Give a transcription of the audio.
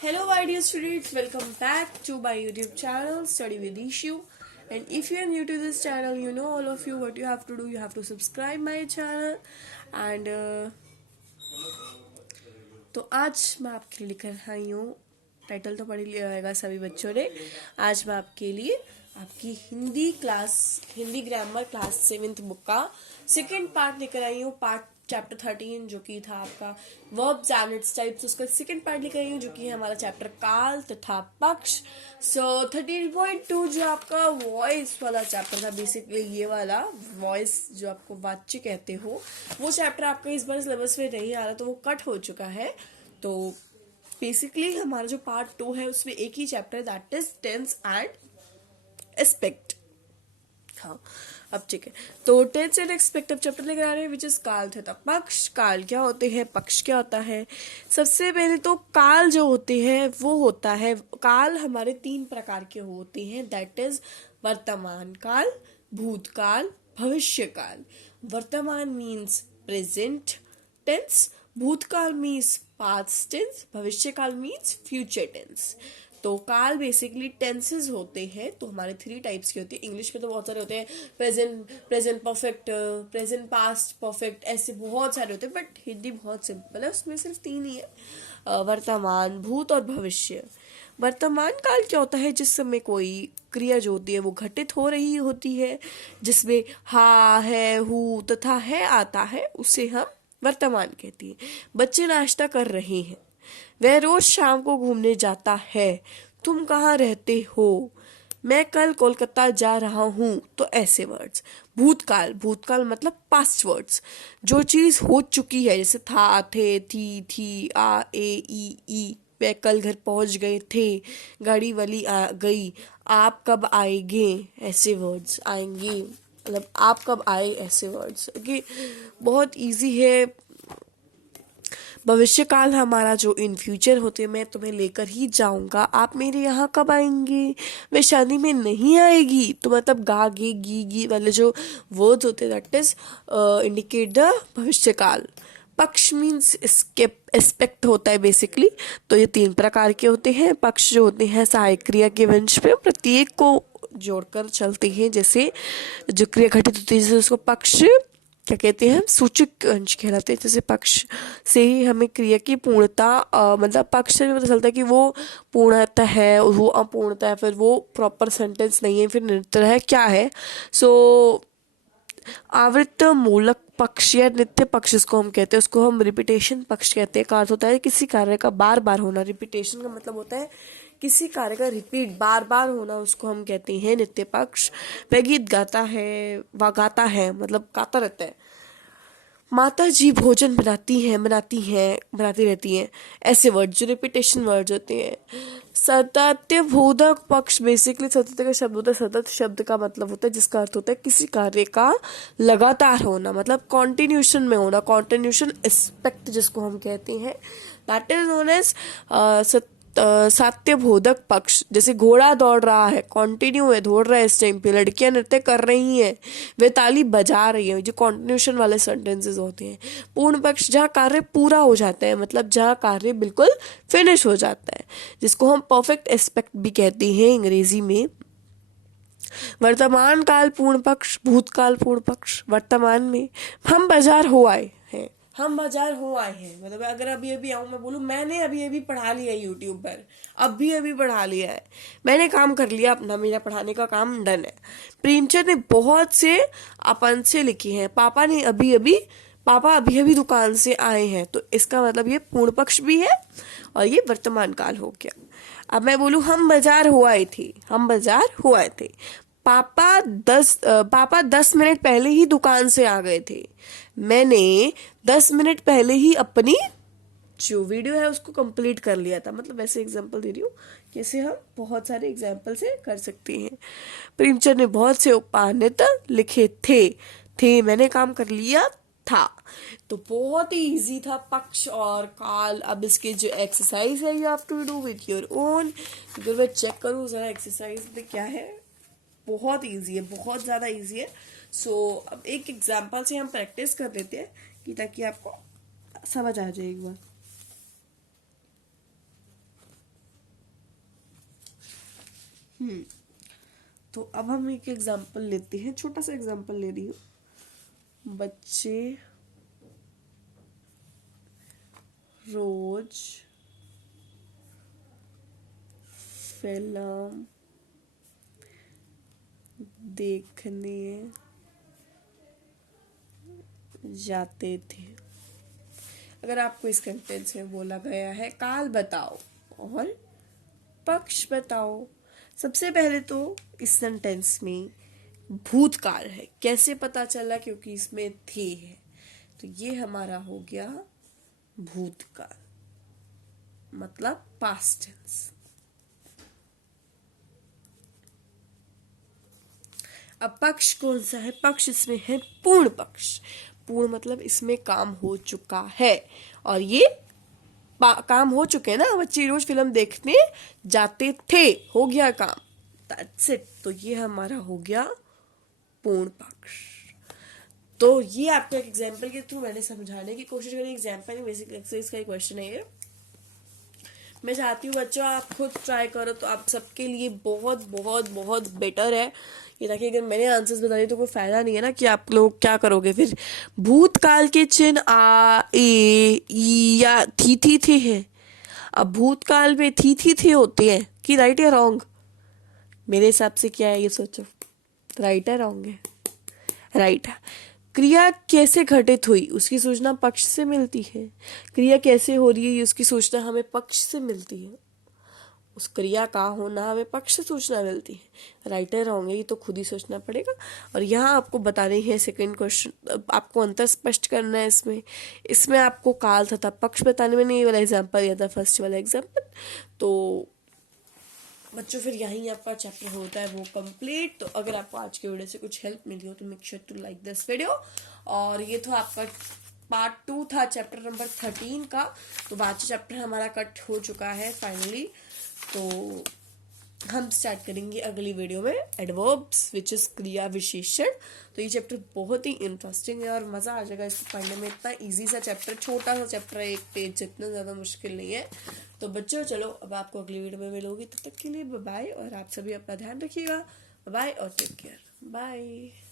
Hello, my dear students. Welcome back to my YouTube channel, Study with Ishu. And if you are new to this channel, you know all of you what you have to do. You have to subscribe my channel. And तो आज मैं आपके लिए लेकर आई हूँ. Title तो पढ़ लिया होगा सभी बच्चों ने. आज मैं आपके लिए आपकी Hindi grammar class 7th book का सेकेंड पार्ट लेकर आई हूँ. पार्ट चैप्टर 13 जो कि था आपका वर्ब्स एंड इट्स टाइप्स, उसका सेकेंड पार्ट लेकर आई हूँ जो कि है हमारा चैप्टर काल तथा पक्ष. सो 13.2 जो आपका वॉइस वाला चैप्टर था, बेसिकली ये वाला वॉइस जो आपको वाच्य कहते हो, वो चैप्टर आपका इस बार सिलेबस में नहीं आ रहा, तो वो कट हो चुका है. तो बेसिकली हमारा जो पार्ट 2 है उसमें एक ही chapter, that is tense and aspect. हाँ, अब ठीक है. तो टेंस एंड एक्सपेक्ट अब चैप्टर लेकर आ रहे हैं विच इज काल तथा पक्ष. काल क्या होते हैं, पक्ष क्या होता है. सबसे पहले तो काल जो होते हैं वो होता है, काल हमारे 3 प्रकार के होते हैं, दैट इज वर्तमान काल, भूतकाल, भविष्य काल. वर्तमान मीन्स प्रेजेंट टेंस, भूतकाल मीन्स पास्ट टेंस, भविष्य काल मीन्स फ्यूचर टेंस. तो काल बेसिकली टेंसेस होते हैं. तो हमारे 3 टाइप्स के होते हैं. इंग्लिश में तो बहुत सारे होते हैं, present perfect, present past perfect, ऐसे बहुत सारे होते हैं. बट हिंदी बहुत सिंपल है, उसमें सिर्फ 3 ही है, वर्तमान, भूत और भविष्य. वर्तमान काल क्या होता है, जिस समय कोई क्रिया जो होती है वो घटित हो रही होती है, जिसमें हा है, हु तथा है आता है, उसे हम वर्तमान कहती है. बच्चे नाश्ता कर रहे हैं, वह रोज शाम को घूमने जाता है, तुम कहाँ रहते हो, मैं कल कोलकाता जा रहा हूँ. तो ऐसे वर्ड्स. भूतकाल, भूतकाल मतलब पास्ट वर्ड्स, जो चीज हो चुकी है, जैसे था, थे, थी, आ, ए, ई. वह कल घर पहुंच गए थे, गाड़ी वाली आ गई, आप कब आएंगे, ऐसे वर्ड्स आएंगे, मतलब आप कब आए, ऐसे वर्ड्स. ओके, बहुत इजी है. भविष्य काल हमारा जो इन फ्यूचर होते, मैं तुम्हें लेकर ही जाऊंगा, आप मेरे यहाँ कब आएंगे, मैं शादी में नहीं आएगी. तो मतलब गा गे गी वाले जो वर्ड्स होते, दैट इज इंडिकेट द भविष्य काल. पक्ष मीन्स एस्पेक्ट होता है बेसिकली. तो ये 3 प्रकार के होते हैं. पक्ष जो होते हैं सहायक क्रिया के वंश पे प्रत्येक को जोड़कर चलते हैं. जैसे जो क्रिया घटित होती है, जैसे उसको पक्ष क्या कहते हैं, हम सूचक अंश कहलाते हैं. जैसे पक्ष से ही हमें क्रिया की पूर्णता, मतलब पक्ष से भी पता चलता है कि वो पूर्णता है, वो अपूर्णता है, फिर वो प्रॉपर सेंटेंस नहीं है, फिर निरंतर है, क्या है. सो आवृत्त मूलक पक्ष या नित्य पक्ष इसको हम कहते हैं, उसको हम रिपीटेशन पक्ष कहते हैं. का अर्थ होता है किसी कार्य का बार बार होना. रिपीटेशन का मतलब होता है किसी कार्य का रिपीट बार बार होना, उसको हम कहते हैं नित्य पक्ष. वह गीत गाता है, वह गाता है मतलब गाता रहता है. माता जी भोजन बनाती रहती हैं. ऐसे वर्ड जो रिपीटेशन वर्ड्स होते हैं. सतत बोधक पक्ष, बेसिकली सतत का शब्द होता है, सतत शब्द का मतलब होता है जिसका अर्थ होता है किसी कार्य का लगातार होना, मतलब कॉन्टिन्यूशन में होना. कॉन्टिन्यूशन एस्पेक्ट जिसको हम कहते हैं, दैट इज नोन एज सात्यबोधक पक्ष. जैसे घोड़ा दौड़ रहा है, कॉन्टिन्यू है, दौड़ रहा है इस टाइम पे. लड़कियां नृत्य कर रही हैं, वे ताली बजा रही है. जो कॉन्टिन्यूशन वाले सेंटेंसेस होते हैं. पूर्ण पक्ष जहाँ कार्य पूरा हो जाता है, मतलब जहाँ कार्य बिल्कुल फिनिश हो जाता है, जिसको हम परफेक्ट एस्पेक्ट भी कहते हैं अंग्रेजी में. वर्तमान काल पूर्ण पक्ष, भूतकाल पूर्ण पक्ष. वर्तमान में हम बाजार हो आए हैं, हम बाजार हो आए हैं मतलब अगर अभी अभी आऊं, मैं बोलूं मैंने अभी अभी पढ़ा लिया है यूट्यूब पर, अभी पढ़ा लिया है, मैंने काम कर लिया अपना, मेरा पढ़ाने का काम डन है. प्रेमचंद ने बहुत से अपन से लिखे हैं. पापा अभी अभी दुकान से आए हैं. तो इसका मतलब ये पूर्ण पक्ष भी है और ये वर्तमान काल हो गया. अब मैं बोलूं हम बाजार हो आए थे, हम बाजार हो आए थे. पापा 10 मिनट पहले ही दुकान से आ गए थे. मैंने 10 मिनट पहले ही अपनी जो वीडियो है उसको कंप्लीट कर लिया था. मतलब वैसे एग्जांपल दे रही हूँ, जैसे हम बहुत सारे एग्जांपल से कर सकते हैं. प्रेमचंद ने बहुत से उपन्यास लिखे थे मैंने काम कर लिया था. तो बहुत ही इजी था पक्ष और काल. अब इसके जो एक्सरसाइज है you have to do with your own. अगर मैं चेक करूँ जरा एक्सरसाइज में क्या है, बहुत इजी है, बहुत ज़्यादा इजी है. सो अब एक एग्जांपल से हम प्रैक्टिस कर लेते हैं कि ताकि आपको समझ आ जाए एक बार. तो अब हम एक एग्जाम्पल लेते हैं, छोटा सा एग्जाम्पल ले रही हूँ। बच्चे रोज फिल्म देखने जाते थे। अगर आपको इस सेंटेंस में बोला गया है काल बताओ और पक्ष बताओ, सबसे पहले तो इस सेंटेंस में भूतकाल है। कैसे पता चला? क्योंकि इसमें थे है, तो ये हमारा हो गया भूतकाल, मतलब पास्ट टेंस। अब पक्ष कौन सा है? पक्ष इसमें है पूर्ण पक्ष। पूर्ण मतलब इसमें काम हो चुका है, और ये काम हो चुके हैं ना। बच्चे रोज फिल्म देखने जाते थे, हो गया काम, दैट्स इट। तो ये हमारा हो गया पूर्ण पक्ष। तो ये आपको एक एग्जाम्पल के थ्रू मैंने समझाने की कोशिश करी। एग्जाम्पल बेसिक एक्सरसाइज का क्वेश्चन है ये। मैं चाहती हूँ बच्चों आप खुद ट्राई करो, तो आप सबके लिए बहुत बहुत बहुत बेटर है ये। ताकि अगर मैंने आंसर्स बता दिए तो कोई फायदा नहीं है ना, कि आप लोग क्या करोगे फिर। भूतकाल के चिन्ह आ, ए, ई या थी थे हैं। अब भूतकाल में थी थे होते हैं कि राइट या रॉन्ग? मेरे हिसाब से क्या है ये सोचो, राइट है रॉन्ग है? राइट है। क्रिया कैसे घटित हुई उसकी सूचना पक्ष से मिलती है। क्रिया कैसे हो रही है उसकी सूचना हमें पक्ष से मिलती है। उस क्रिया का होना हमें पक्ष से सूचना मिलती है। राइट है रॉन्ग है ये तो खुद ही सोचना पड़ेगा। और यहाँ आपको बताने हैं सेकंड क्वेश्चन, आपको अंतर स्पष्ट करना है इसमें। इसमें आपको काल तथा पक्ष बताने में नहीं, ये वाला एग्जाम्पल या था फर्स्ट वाला एग्जाम्पल। तो बच्चों फिर यहीं आपका चैप्टर होता है वो कंप्लीट। तो अगर आपको आज के वीडियो से कुछ हेल्प मिली हो तो make sure to like this video. और ये तो आपका पार्ट 2 था चैप्टर नंबर 13 का। तो बाकी चैप्टर हमारा कट हो चुका है फाइनली। तो हम स्टार्ट करेंगे अगली वीडियो में एडवर्ब्स विच इज क्रिया विशेषण। तो ये चैप्टर बहुत ही इंटरेस्टिंग है और मज़ा आ जाएगा इसको पढ़ने में। इतना इजी सा चैप्टर, छोटा सा चैप्टर है, एक पेज जितना ज़्यादा मुश्किल नहीं है। तो बच्चों चलो अब आपको अगली वीडियो में मिलोगी, तब तक के लिए बाय। और आप सभी अपना ध्यान रखिएगा। बाय और टेक केयर। बाय।